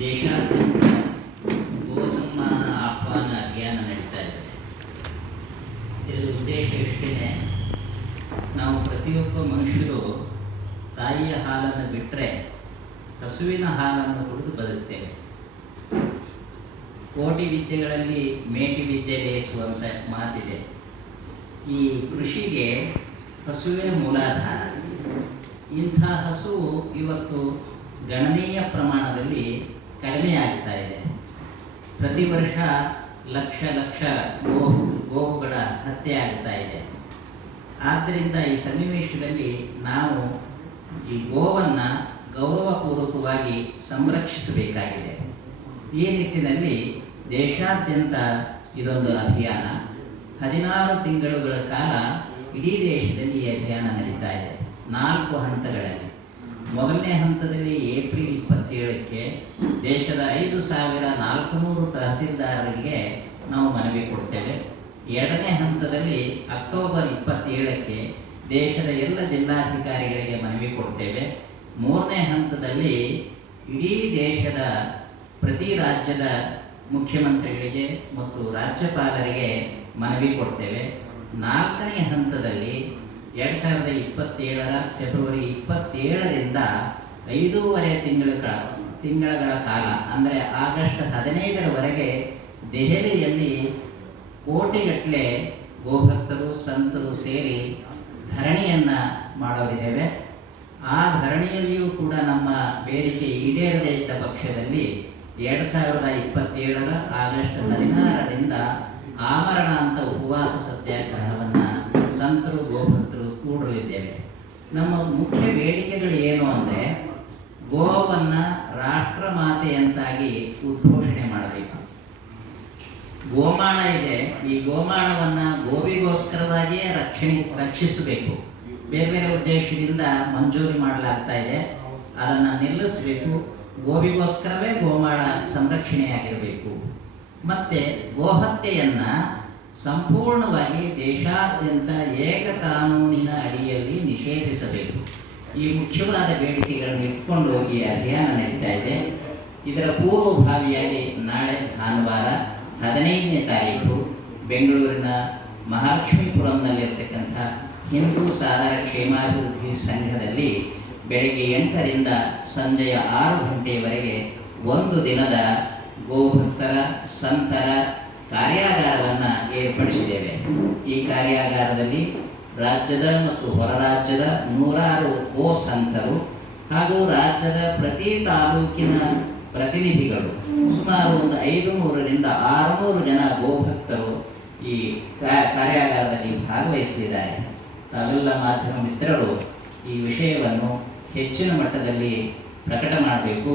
ದೇಶಾದ್ಯಂತ ಗೋಸನ್ಮಾನ ಆಹ್ವಾನ ಅಭಿಯಾನ ನಡೀತಾ ಇದೆ. ಇದರ ಉದ್ದೇಶ ಇಷ್ಟೇ, ನಾವು ಪ್ರತಿಯೊಬ್ಬ ಮನುಷ್ಯರು ತಾಯಿಯ ಹಾಲನ್ನು ಬಿಟ್ಟರೆ ಹಸುವಿನ ಹಾಲನ್ನು ಕುಡಿದು ಬದುಕ್ತೇವೆ. ಕೋಟಿ ವಿದ್ಯೆಗಳಲ್ಲಿ ಮೇಟಿ ವಿದ್ಯೆ ಲೇಸುವಂಥ ಮಾತಿದೆ. ಈ ಕೃಷಿಗೆ ಹಸುವೇ ಮೂಲಾಧಾರ. ಇಂಥ ಹಸು ಇವತ್ತು ಗಣನೀಯ ಪ್ರಮಾಣದಲ್ಲಿ ಕಡಿಮೆಯಾಗ್ತಾ ಇದೆ. ಪ್ರತಿ ವರ್ಷ ಲಕ್ಷ ಲಕ್ಷ ಗೋವುಗಳ ಹತ್ಯೆ ಆಗ್ತಾ ಇದೆ. ಆದ್ದರಿಂದ ಈ ಸನ್ನಿವೇಶದಲ್ಲಿ ನಾವು ಈ ಗೋವನ್ನು ಗೌರವಪೂರ್ವಕವಾಗಿ ಸಂರಕ್ಷಿಸಬೇಕಾಗಿದೆ. ಈ ನಿಟ್ಟಿನಲ್ಲಿ ದೇಶಾದ್ಯಂತ ಇದೊಂದು ಅಭಿಯಾನ. 16 ತಿಂಗಳುಗಳ ಕಾಲ ಇಡೀ ದೇಶದಲ್ಲಿ ಈ ಅಭಿಯಾನ ನಡೀತಾ ಇದೆ, 4 ಹಂತಗಳಲ್ಲಿ. ಮೊದಲನೇ ಹಂತದಲ್ಲಿ ಏಪ್ರಿಲ್ 27ಕ್ಕೆ ದೇಶದ 5,400 ತಹಸೀಲ್ದಾರರಿಗೆ ನಾವು ಮನವಿ ಕೊಡ್ತೇವೆ. ಎರಡನೇ ಹಂತದಲ್ಲಿ ಅಕ್ಟೋಬರ್ 27ಕ್ಕೆ ದೇಶದ ಎಲ್ಲ ಜಿಲ್ಲಾಧಿಕಾರಿಗಳಿಗೆ ಮನವಿ ಕೊಡ್ತೇವೆ. ಮೂರನೇ ಹಂತದಲ್ಲಿ ಇಡೀ ದೇಶದ ಪ್ರತಿ ರಾಜ್ಯದ ಮುಖ್ಯಮಂತ್ರಿಗಳಿಗೆ ಮತ್ತು ರಾಜ್ಯಪಾಲರಿಗೆ ಮನವಿ ಕೊಡ್ತೇವೆ. ನಾಲ್ಕನೇ ಹಂತದಲ್ಲಿ 2027 ಫೆಬ್ರವರಿ 27ರಿಂದ 5.5 ತಿಂಗಳ ಕಾಲ, ಅಂದರೆ ಆಗಸ್ಟ್ 15ರವರೆಗೆ ದೆಹಲಿಯಲ್ಲಿ ಕೋಟಿಗಟ್ಟಲೆ ಗೋಭಕ್ತರು ಸಂತರು ಸೇರಿ ಧರಣಿಯನ್ನು ಮಾಡೋರಿದ್ದೇವೆ. ಆ ಧರಣಿಯಲ್ಲಿಯೂ ಕೂಡ ನಮ್ಮ ಬೇಡಿಕೆ ಈಡೇರದೇ ಇದ್ದ ಪಕ್ಷದಲ್ಲಿ 2027 ಆಗಸ್ಟ್ 16ರಿಂದ ಆಮರಣ ಅಂತ ಉಪವಾಸ ಸತ್ಯಾಗ್ರಹವನ್ನು ಸಂತರು ಗೋಭಕ್ತರು ಕೂಡಲಿದ್ದೇವೆ. ನಮ್ಮ ಮುಖ್ಯ ಬೇಡಿಕೆಗಳು ಏನು ಅಂದರೆ, ಗೋವನ್ನು ರಾಷ್ಟ್ರಮಾತೆಯಂತಾಗಿ ಉದ್ಘೋಷಣೆ ಮಾಡಬೇಕು. ಗೋಮಾಳ ಇದೆ, ಈ ಗೋಮಾಳವನ್ನು ಗೋವಿಗೋಸ್ಕರವಾಗಿಯೇ ರಕ್ಷಿಸಬೇಕು. ಬೇರೆ ಬೇರೆ ಉದ್ದೇಶದಿಂದ ಮಂಜೂರಿ ಮಾಡಲಾಗ್ತಾ ಇದೆ, ಅದನ್ನು ನಿಲ್ಲಿಸಬೇಕು. ಗೋವಿಗೋಸ್ಕರವೇ ಗೋಮಾಳ ಸಂರಕ್ಷಣೆಯಾಗಿರಬೇಕು. ಮತ್ತು ಗೋಹತ್ಯೆಯನ್ನು ಸಂಪೂರ್ಣವಾಗಿ ದೇಶಾದ್ಯಂತ ಏಕ ಕಾನೂನಿನ ಅಡಿಯಲ್ಲಿ ನಿಷೇಧಿಸಬೇಕು. ಈ ಮುಖ್ಯವಾದ ಬೇಡಿಕೆಗಳನ್ನು ಇಟ್ಕೊಂಡು ಈ ಅಭಿಯಾನ ನಡೀತಾ ಇದೆ. ಇದರ ಪೂರ್ವಭಾವಿಯಾಗಿ ನಾಳೆ ಭಾನುವಾರ 15ನೇ ತಾರೀಕು ಬೆಂಗಳೂರಿನ ಮಹಾಲಕ್ಷ್ಮೀಪುರಂನಲ್ಲಿರ್ತಕ್ಕಂಥ ಹಿಂದೂ ಸಾಧನ ಕ್ಷೇಮಾಭಿವೃದ್ಧಿ ಸಂಘದಲ್ಲಿ ಬೆಳಗ್ಗೆ 8ರಿಂದ ಸಂಜೆಯ 6 ಗಂಟೆಯವರೆಗೆ 1 ದಿನದ ಗೋಭಕ್ತರ ಸಂತರ ಕಾರ್ಯಾಗಾರವನ್ನು ಏರ್ಪಡಿಸಿದ್ದೇವೆ. ಈ ಕಾರ್ಯಾಗಾರದಲ್ಲಿ ರಾಜ್ಯದ ಮತ್ತು ಹೊರ ರಾಜ್ಯದ 100 ಗೋ ಸಂತರು ಹಾಗೂ ರಾಜ್ಯದ ಪ್ರತಿ ತಾಲೂಕಿನ ಪ್ರತಿನಿಧಿಗಳು, ಸುಮಾರು ಒಂದು 500ರಿಂದ 600 ಜನ ಗೋಭಕ್ತರು ಈ ಕಾರ್ಯಾಗಾರದಲ್ಲಿ ಭಾಗವಹಿಸಲಿದ್ದಾರೆ. ತಾವೆಲ್ಲ ಮಾಧ್ಯಮ ಮಿತ್ರರು ಈ ವಿಷಯವನ್ನು ಹೆಚ್ಚಿನ ಮಟ್ಟದಲ್ಲಿ ಪ್ರಕಟ ಮಾಡಬೇಕು.